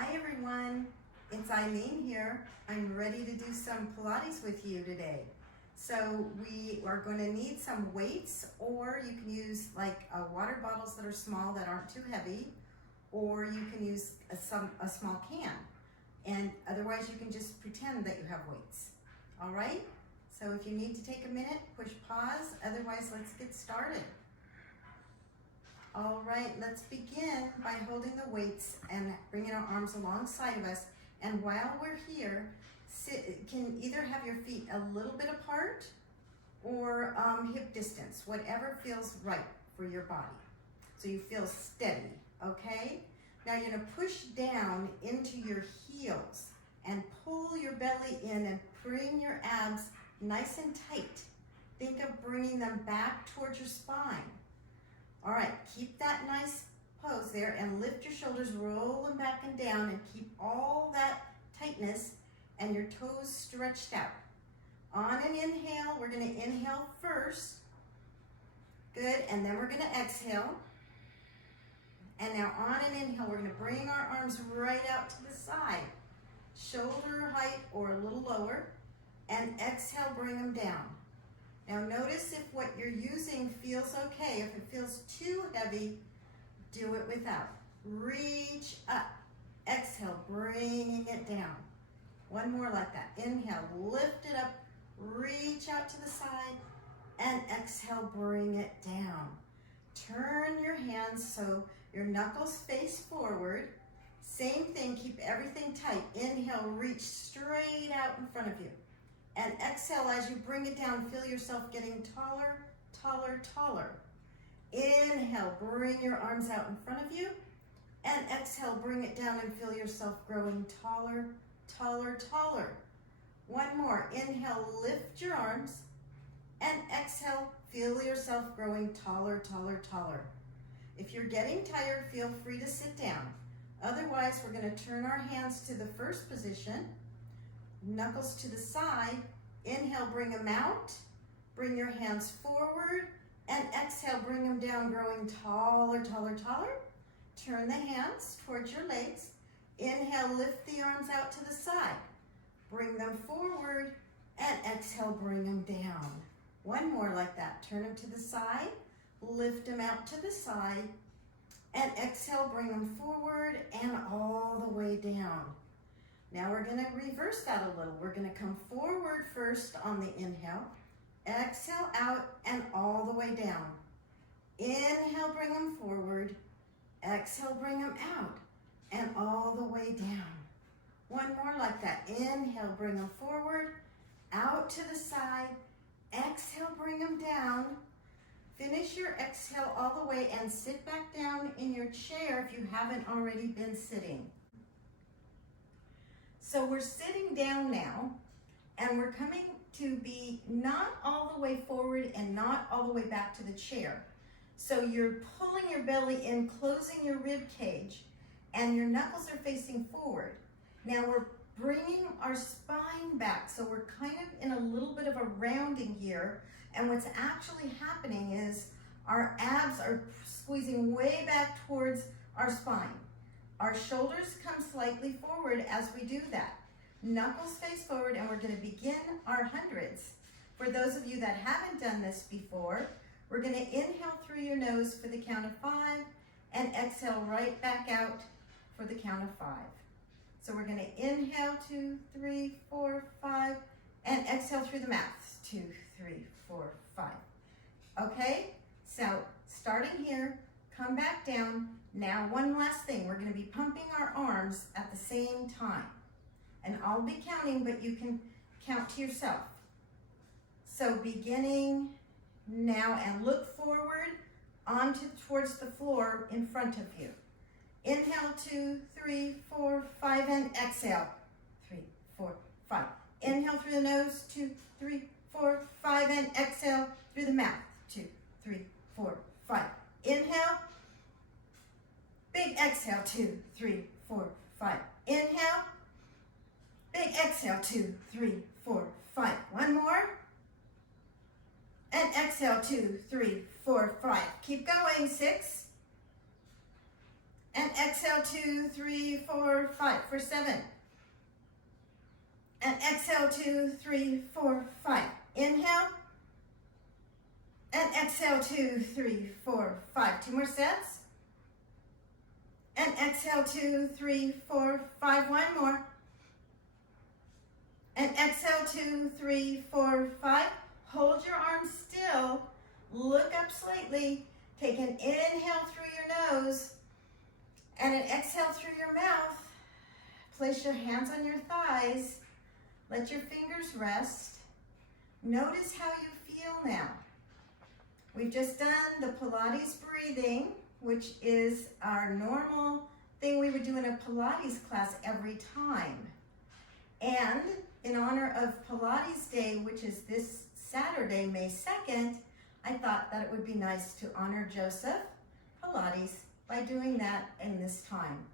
Hi everyone, it's Ilene here. I'm ready to do some Pilates with you today. So we are going to need some weights, or you can use like water bottles that are small that aren't too heavy, or you can use a small can. And otherwise you can just pretend that you have weights. All right? So if you need to take a minute, push pause. Otherwise, let's get started. All right, let's begin by holding the weights and bringing our arms alongside of us. And while we're here, can either have your feet a little bit apart or hip distance, whatever feels right for your body. So you feel steady, okay? Now you're gonna push down into your heels and pull your belly in and bring your abs nice and tight. Think of bringing them back towards your spine. All right, keep that nice pose there and lift your shoulders, roll them back and down, and keep all that tightness and your toes stretched out. On an inhale, we're gonna inhale first. Good, and then we're gonna exhale. And now on an inhale, we're gonna bring our arms right out to the side. Shoulder height or a little lower. And exhale, bring them down. Now notice if what you're using feels okay. If it feels too heavy, do it without. Reach up. Exhale, bringing it down. One more like that. Inhale, lift it up, reach out to the side, and exhale, bring it down. Turn your hands so your knuckles face forward. Same thing, keep everything tight. Inhale, reach straight out in front of you. And exhale, as you bring it down, feel yourself getting taller, taller, taller. Inhale, bring your arms out in front of you. And exhale, bring it down and feel yourself growing taller, taller, taller. One more. Inhale, lift your arms. And exhale, feel yourself growing taller, taller, taller. If you're getting tired, feel free to sit down. Otherwise, we're going to turn our hands to the first position. Knuckles to the side. Inhale, bring them out. Bring your hands forward. And exhale, bring them down, growing taller, taller, taller. Turn the hands towards your legs. Inhale, lift the arms out to the side. Bring them forward. And exhale, bring them down. One more like that. Turn them to the side. Lift them out to the side. And exhale, bring them forward and all the way down. Now we're going to reverse that a little. We're going to come forward first on the inhale. Exhale out and all the way down. Inhale, bring them forward. Exhale, bring them out and all the way down. One more like that. Inhale, bring them forward. Out to the side. Exhale, bring them down. Finish your exhale all the way and sit back down in your chair if you haven't already been sitting. So we're sitting down now, and we're coming to be not all the way forward and not all the way back to the chair. So you're pulling your belly in, closing your rib cage, and your knuckles are facing forward. Now we're bringing our spine back, so we're kind of in a little bit of a rounding here, and what's actually happening is our abs are squeezing way back towards our spine. Our shoulders come slightly forward as we do that. Knuckles face forward, and we're going to begin our hundreds. For those of you that haven't done this before, we're going to inhale through your nose for the count of 5 and exhale right back out for the count of 5. So we're going to inhale 2, 3, 4, 5 and exhale through the mouth. 2, 3, 4, 5. Okay? So starting here, come back down. Now, one last thing, we're going to be pumping our arms at the same time. And I'll be counting, but you can count to yourself. So beginning now, and look forward towards the floor in front of you. Inhale, 2, 3, 4, 5, and exhale. 3, 4, 5. Inhale through the nose, 2, 3, 4, 5, and exhale through the mouth. 2, 3, 4, 5. Inhale. Big exhale, 2, 3, 4, 5. Inhale. Big exhale, 2, 3, 4, 5. One more. And exhale, 2, 3, 4, 5. Keep going, 6. And exhale, 2, 3, 4, 5 for 7. And exhale, 2, 3, 4, 5. Inhale. And exhale, 2, 3, 4, 5. 2 more sets. And exhale, 2, 3, 4, 5. One more. And exhale, 2, 3, 4, 5. Hold your arms still. Look up slightly. Take an inhale through your nose and an exhale through your mouth. Place your hands on your thighs. Let your fingers rest. Notice how you feel now. We've just done the Pilates breathing, which is our normal thing we would do in a Pilates class every time. And in honor of Pilates Day, which is this Saturday, May 2nd, I thought that it would be nice to honor Joseph Pilates by doing that in this time.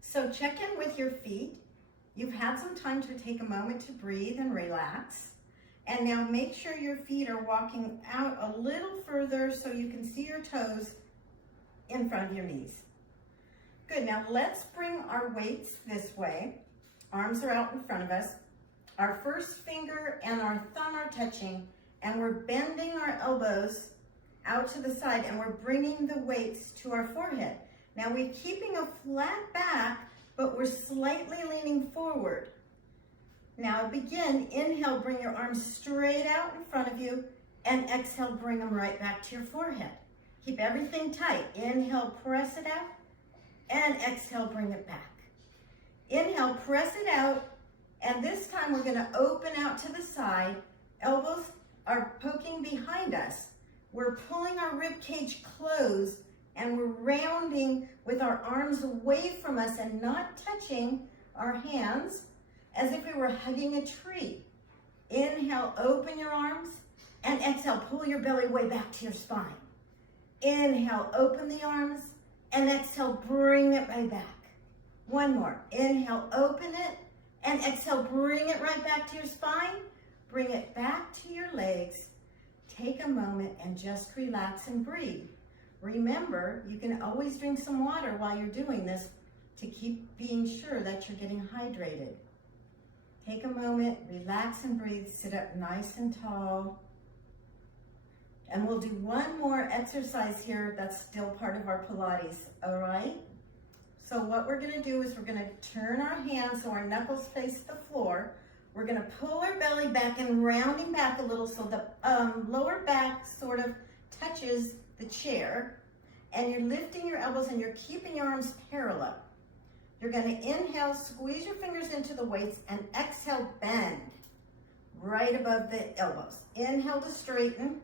So check in with your feet. You've had some time to take a moment to breathe and relax. And now make sure your feet are walking out a little further so you can see your toes in front of your knees. Good, now let's bring our weights this way. Arms are out in front of us. Our first finger and our thumb are touching, and we're bending our elbows out to the side, and we're bringing the weights to our forehead. Now we're keeping a flat back, but we're slightly leaning forward. Now begin, inhale, bring your arms straight out in front of you, and exhale, bring them right back to your forehead. Keep everything tight. Inhale, press it out, and exhale, bring it back. Inhale, press it out, and this time we're gonna open out to the side. Elbows are poking behind us. We're pulling our rib cage closed, and we're rounding with our arms away from us and not touching our hands as if we were hugging a tree. Inhale, open your arms, and exhale, pull your belly way back to your spine. Inhale, open the arms, and exhale, bring it right back. One more. Inhale, open it, and exhale, bring it right back to your spine. Bring it back to your legs. Take a moment and just relax and breathe. Remember, you can always drink some water while you're doing this to keep being sure that you're getting hydrated. Take a moment, relax and breathe. Sit up nice and tall. And we'll do one more exercise here that's still part of our Pilates, all right? So what we're gonna do is we're gonna turn our hands so our knuckles face the floor. We're gonna pull our belly back and rounding back a little so the lower back sort of touches the chair. And you're lifting your elbows and you're keeping your arms parallel. You're gonna inhale, squeeze your fingers into the weights, and exhale, bend right above the elbows. Inhale to straighten,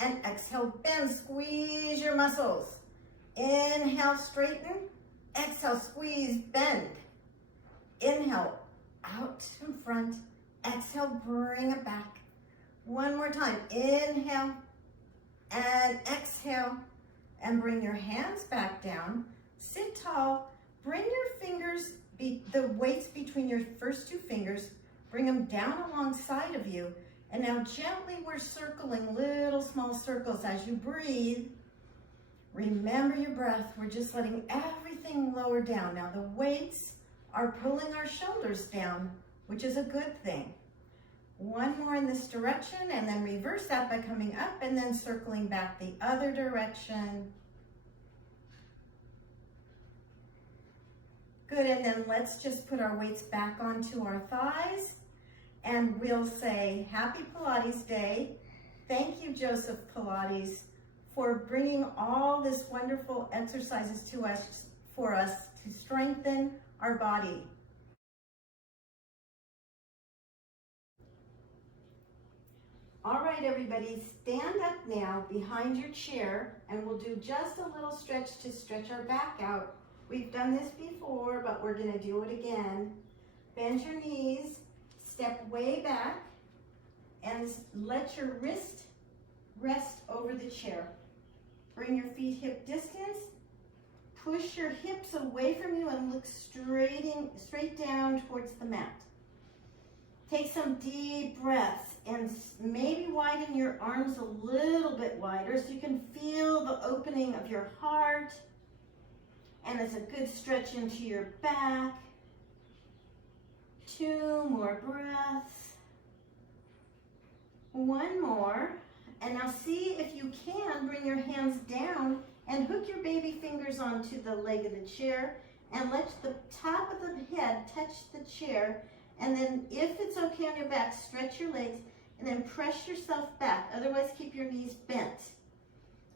and exhale, bend, squeeze your muscles. Inhale, straighten, exhale, squeeze, bend. Inhale, out in front, exhale, bring it back. One more time, inhale, and exhale, and bring your hands back down. Sit tall, bring your fingers, the weights between your first two fingers, bring them down alongside of you. And now gently we're circling little small circles as you breathe. Remember your breath. We're just letting everything lower down. Now the weights are pulling our shoulders down, which is a good thing. One more in this direction, and then reverse that by coming up and then circling back the other direction. Good, and then let's just put our weights back onto our thighs, and we'll say, Happy Pilates Day. Thank you, Joseph Pilates, for bringing all this wonderful exercises to us, for us to strengthen our body. All right, everybody, stand up now behind your chair, and we'll do just a little stretch to stretch our back out. We've done this before, but we're gonna do it again. Bend your knees, step way back, and let your wrist rest over the chair. Bring your feet hip distance, push your hips away from you and look straight down towards the mat. Take some deep breaths and maybe widen your arms a little bit wider so you can feel the opening of your heart. And it's a good stretch into your back. 2 more breaths. 1 more. And now see if you can bring your hands down and hook your baby fingers onto the leg of the chair and let the top of the head touch the chair. And then if it's okay on your back, stretch your legs and then press yourself back. Otherwise, keep your knees bent.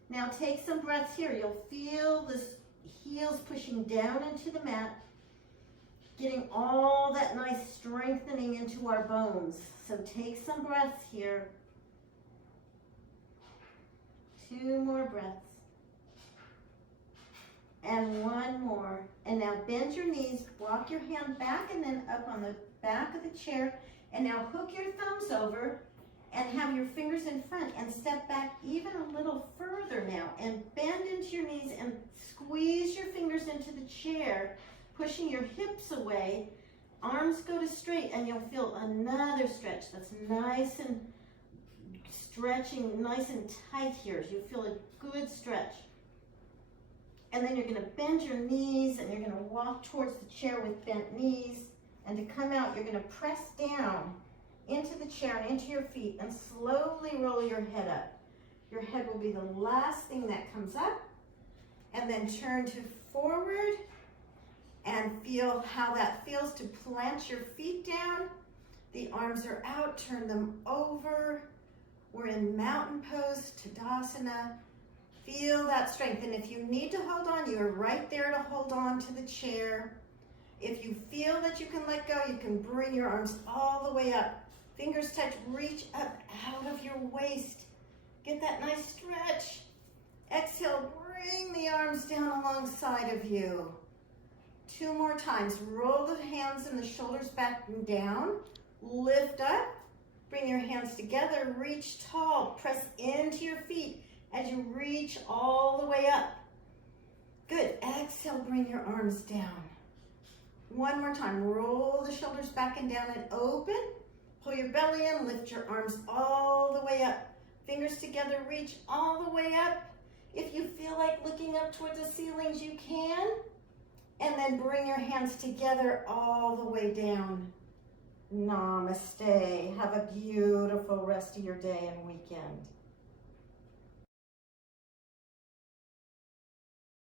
Now take some breaths here. You'll feel the heels pushing down into the mat, getting all that nice strengthening into our bones. So take some breaths here. 2 more breaths. And 1 more. And now bend your knees, walk your hand back and then up on the back of the chair. And now hook your thumbs over and have your fingers in front and step back even a little further now. And bend into your knees and squeeze your fingers into the chair, pushing your hips away. Arms go to straight and you'll feel another stretch that's nice and stretching, nice and tight here. You feel a good stretch. And then you're going to bend your knees and you're going to walk towards the chair with bent knees. And to come out, you're going to press down into the chair and into your feet and slowly roll your head up. Your head will be the last thing that comes up. And then turn to forward and feel how that feels to plant your feet down. The arms are out, turn them over. We're in mountain pose, Tadasana. Feel that strength. And if you need to hold on, you're right there to hold on to the chair. If you feel that you can let go, you can bring your arms all the way up. Fingers touch, reach up out of your waist. Get that nice stretch. Exhale, bring the arms down alongside of you. 2 more times. Roll the hands and the shoulders back and down. Lift up. Bring your hands together. Reach tall. Press into your feet as you reach all the way up. Good. Exhale, bring your arms down. 1 more time. Roll the shoulders back and down and open. Pull your belly in. Lift your arms all the way up. Fingers together. Reach all the way up. If you feel like looking up towards the ceilings, you can. And then bring your hands together all the way down. Namaste. Have a beautiful rest of your day and weekend.